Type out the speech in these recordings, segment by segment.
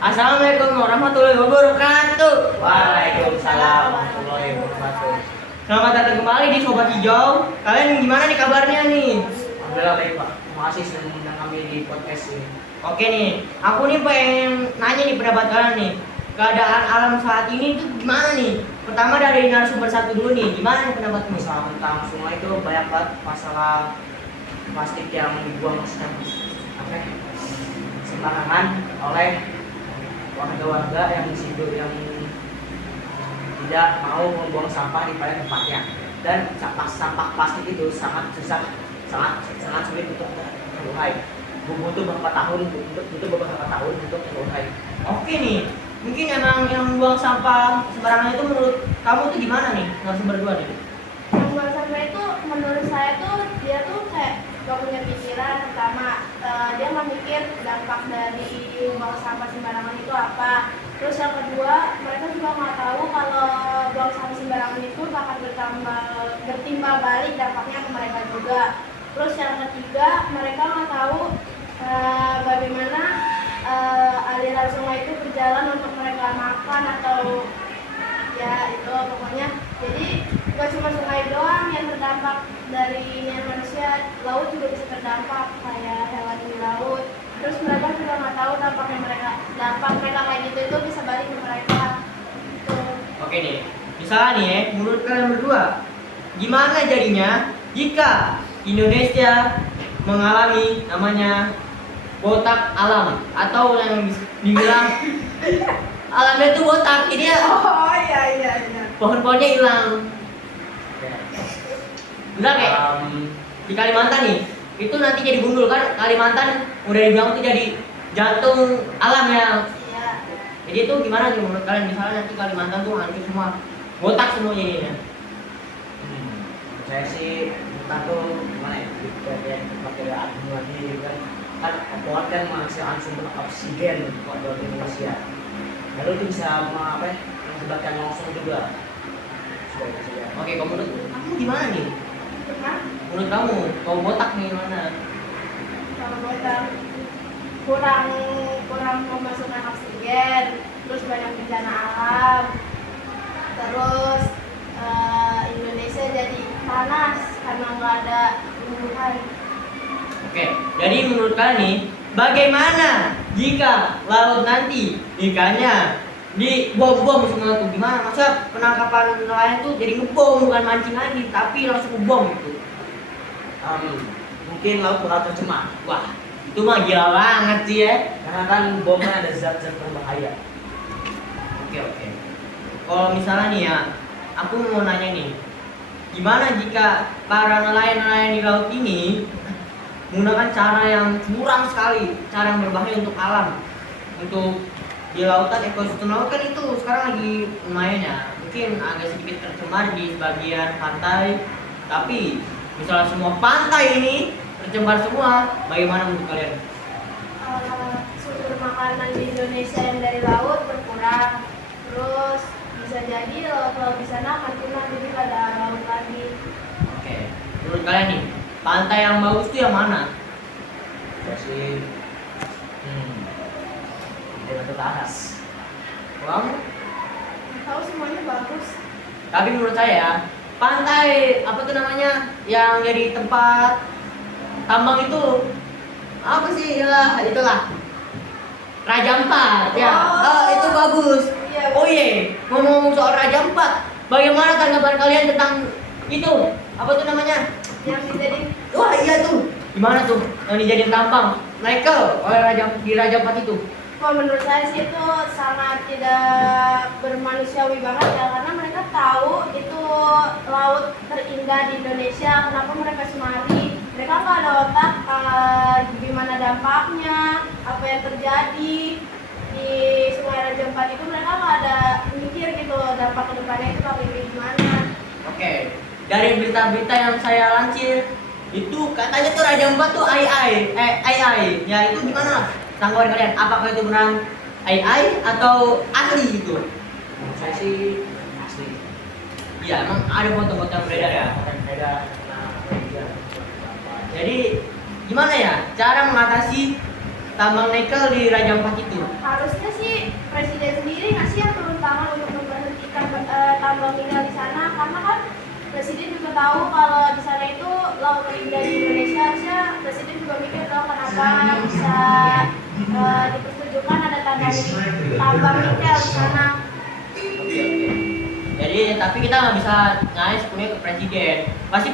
Assalamualaikum warahmatullahi wabarakatuh. Waalaikumsalam warahmatullahi wabarakatuh. Selamat datang kembali di Sobat Hijau. Kalian gimana nih kabarnya nih? Alhamdulillah baik Pak. Terima kasih sudah mengundang kami di podcast ini. Oke nih, aku nih pengen nanya nih pendapat kalian nih. Keadaan alam saat ini tuh gimana nih? Pertama dari narasumber satu dulu nih, gimana nih pendapatmu? Masalah tentang sungai itu banyak banget masalah plastik yang dibuang sembarangan oleh warga-warga yang di situ yang tidak mau membuang sampah di pada tempatnya, dan sampah plastik itu sangat sulit untuk terurai. Butuh beberapa tahun untuk terurai. Oke nih, mungkin emang yang buang sampah sembarangan itu menurut kamu tuh gimana nih? Narasumber dua nih. Yang buang sampah itu menurut saya tuh dia tuh kayak gak punya pikiran. Pertama, dia nggak mikir dampak dari buang sampah sembarangan itu apa. Terus yang kedua, mereka juga nggak tahu kalau buang sampah sembarangan itu bakal bertimbal balik dampaknya ke mereka juga. Terus yang ketiga, mereka nggak tahu bagaimana aliran sungai itu berjalan untuk mereka makan atau ya itu pokoknya. Jadi gak cuma sungai doang yang terdampak dari manusia, laut juga bisa terdampak kayak hewan di laut. Terus mereka juga nggak tahu dampak mereka kayak gitu itu bisa balik ke mereka. Gitu. Oke nih, misalnya nih menurut kalian berdua, gimana jadinya jika Indonesia mengalami namanya botak alam atau yang dibilang alamnya itu botak, jadi ya Oh iya. pohon-pohonnya hilang. Benar kayak di Kalimantan nih, itu nanti jadi gundul kan? Kalimantan udah dibilang tuh jadi jantung alam ya. Iya. Jadi itu gimana nih menurut kalian, misalnya nanti Kalimantan tuh hancur semua, botak semua jadinya? Saya sih bukan tuh gimana ya, kayak pakai lagi kan pohon kan menghasilkan sumber oksigen buat Indonesia. Lalu itu bisa mengakibatkan langsung juga. Oke, kalau menurut kamu gimana nih? Pernah Menurut kamu, kalau botak nih mana? kalau botak kurang pemasukan oksigen, terus banyak bencana alam, terus Indonesia jadi panas karena nggak ada tumbuhan. Oke, jadi menurut kalian nih, bagaimana jika laut nanti ikannya dibom semua tuh, gimana? Masa penangkapan nelayan tuh jadi ngebom, bukan mancing lagi, tapi langsung ngebom gitu. Mungkin laut bakal tercemar. Wah, itu mah gila banget sih ya. Karena kan bomnya ada zat-zat berbahaya. Oke. Kalau misalnya nih ya, aku mau nanya nih, gimana jika para nelayan-nelayan di laut ini menggunakan cara yang curang sekali, cara yang berbahaya untuk alam, untuk di lautan, ekosistem laut kan itu sekarang lagi lumayan ya, mungkin agak sedikit tercemar di sebagian pantai, tapi misalnya semua pantai ini tercemar semua, bagaimana menurut kalian? Sumber makanan di Indonesia yang dari laut berkurang, terus bisa jadi laut-laut di sana akan punah, jadi nggak ada laut lagi. Oke, menurut kalian nih, pantai yang bagus itu yang mana? Saya sih tidak ke atas. Kamu? Tahu semuanya bagus. Tapi menurut saya pantai apa tuh namanya yang jadi tempat tambang itu apa sih? Ya itulah Raja Ampat ya. Oh. Itu bagus. Iya, Oh iya, ngomong soal Raja Ampat, bagaimana tanggapan kalian tentang itu? Apa tuh namanya? yang dijadiin Wah iya tuh, gimana tuh yang dijadiin tambang Michael oleh Raja Ampat itu? Kalau menurut saya sih itu sangat tidak bermanusiawi banget ya, karena mereka tahu itu laut terindah di Indonesia, kenapa mereka semari. Mereka nggak ada otak gimana dampaknya, apa yang terjadi di Sungai Raja Ampat itu, mereka nggak ada mikir gitu dampak kedepannya itu bakal kayak gimana. Oke, dari berita-berita yang saya lansir itu katanya tuh Raja Ampat tuh AI. Ya itu gimana tanggapan kalian? Apakah itu benar AI atau asli gitu? Menurut saya sih asli. Iya, emang ada foto-foto yang beredar ya. Beda. Jadi gimana ya cara mengatasi tambang nikel di Raja Ampat itu? Harusnya sih presiden sendiri nggak sih yang turun tangan untuk memberhentikan tambang nikel di sana, karena kan presiden juga tahu kalau di sana itu laut indah di Indonesia. Harusnya presiden juga mikir dong kenapa bisa dipersetujukan ada tambang nikel di sana. Oke. Jadi tapi kita nggak bisa nyalain sepenuhnya ke presiden. Pasti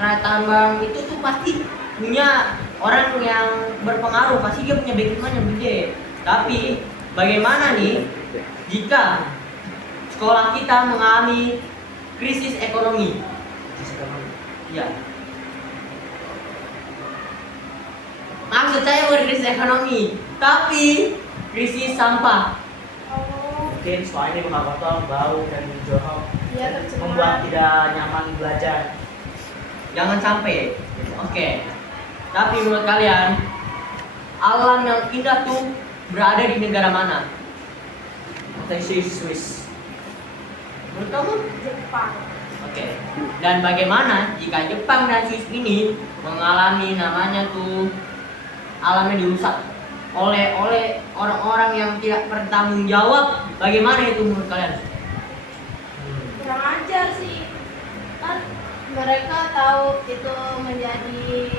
tambang itu tuh pasti punya orang yang berpengaruh, pasti dia punya backingan yang gede. Tapi bagaimana nih jika sekolah kita mengalami krisis ekonomi? Ya. Maksud saya bukan krisis ekonomi, tapi krisis sampah. Mungkin sekolah ini bakal kotor, bau, dan jorok, Iya, tercemar. membuat tidak nyaman belajar. Jangan sampai. Oke. Tapi menurut kalian, alam yang indah tuh berada di negara mana? Potensi Swiss. Menurut kamu? Jepang. Oke. Dan bagaimana jika Jepang dan Swiss ini mengalami namanya tuh alamnya dirusak oleh orang-orang yang tidak bertanggung jawab? Bagaimana itu menurut kalian? Kurang ajar sih, kan mereka tahu itu menjadi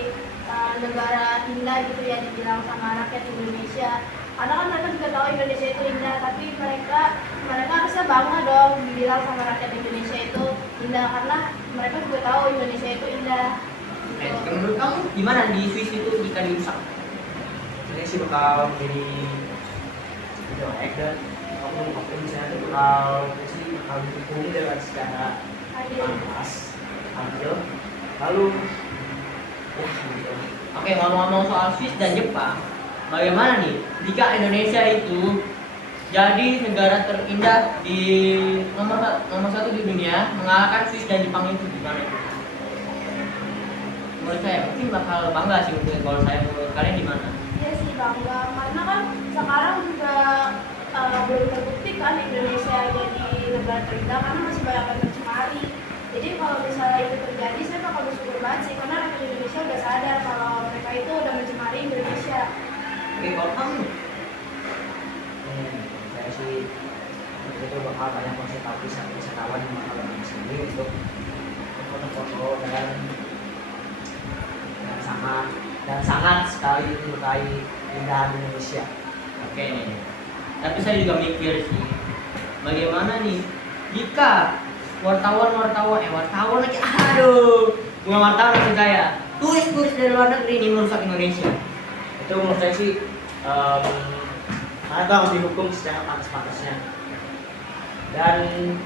negara indah gitu ya, dibilang sama rakyat Indonesia, karena kan mereka juga tahu Indonesia itu indah, tapi mereka harusnya bangga dong dibilang sama rakyat Indonesia itu indah, karena mereka juga tahu Indonesia itu indah gitu. Menurut kamu gimana di Swiss itu jika dirusak? Ini sih bakal menjadi jelek, dan oknum-oknum di sana itu bakal dihukum dengan secara Adil. pantas, adil, lalu ya gitu. Oke, ngomong-ngomong soal Swiss dan Jepang, bagaimana nih jika Indonesia itu jadi negara terindah di nomor satu di dunia, mengalahkan Swiss dan Jepang itu, gimana itu? Menurut saya mungkin bakal bangga sih untuk kalau saya. Menurut kalian gimana? Iya sih bangga, karena kan sekarang juga belum terbukti kan Indonesia jadi negara terindah, karena masih banyak yang tercemari. Jadi kalau misalnya itu terjadi, saya bakal bersyukur banget sih, karena rakyat Indonesia udah sadar kalau mereka itu udah mencemari Indonesia. Oke, kalau kamu? Saya sih itu bakal banyak wisatawan yang bakal datang ke sini untuk foto-foto dan sangat sekali menyukai keindahan Indonesia. Oke nih. Tapi saya juga mikir sih, bagaimana nih jika wartawan lagi, aduh, bukan wartawan maksud saya, turis dari luar negeri ini merusak Indonesia. Itu menurut saya sih mereka harus dihukum secara pantas-pantasnya. Dan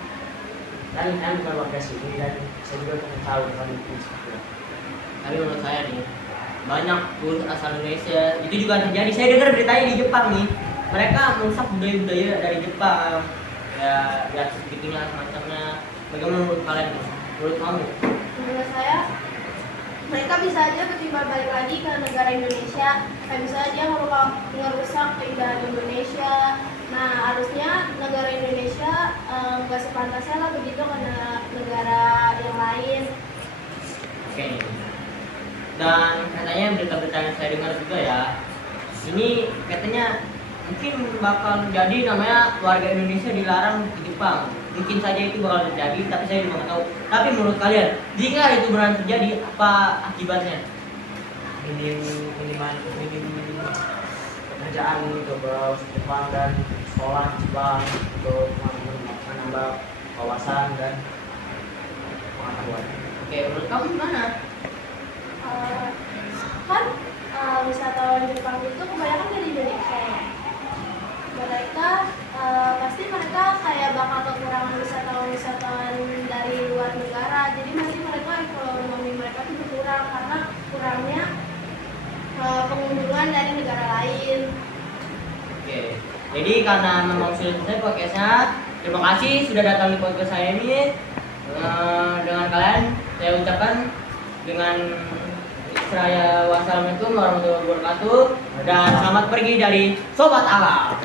bukan warga sini, dan saya juga pengen tahu kalau itu seperti apa. Tapi menurut saya nih, banyak turis asal Indonesia itu juga terjadi. Saya dengar beritanya di Jepang nih, mereka merusak budaya-budaya dari Jepang. Ya, lihat segitunya semacamnya. Bagaimana menurut kalian? Menurut kamu? Menurut saya, mereka bisa aja ketimbang balik lagi ke negara Indonesia, kayak bisa aja ngerusak keindahan Indonesia. Nah, harusnya negara Indonesia nggak sepantasnya lah begitu ke negara yang lain. Oke. Dan katanya berita-berita yang saya dengar juga ya, ini katanya mungkin bakal terjadi namanya warga Indonesia dilarang ke Jepang. Mungkin saja itu bakal terjadi, tapi saya juga nggak tahu. Tapi menurut kalian, jika itu benar terjadi, apa akibatnya? minim pekerjaan untuk Jepang dan sekolah di Jepang untuk menambah wawasan dan pengetahuan. Oke, menurut kamu gimana? Kan wisatawan Jepang itu kebanyakan dari Indonesia ya. Pasti mereka kayak bakal kekurangan wisatawan dari luar negara. Jadi nanti mereka ekonomi mereka tuh berkurang karena kurangnya pengunjungan dari negara lain. Oke, jadi karena memang sudah selesai podcastnya, terima kasih sudah datang di podcast saya ini. Dengan kalian saya ucapkan dengan Assalamualaikum warahmatullahi wabarakatuh dan selamat pergi dari Sobat Alam.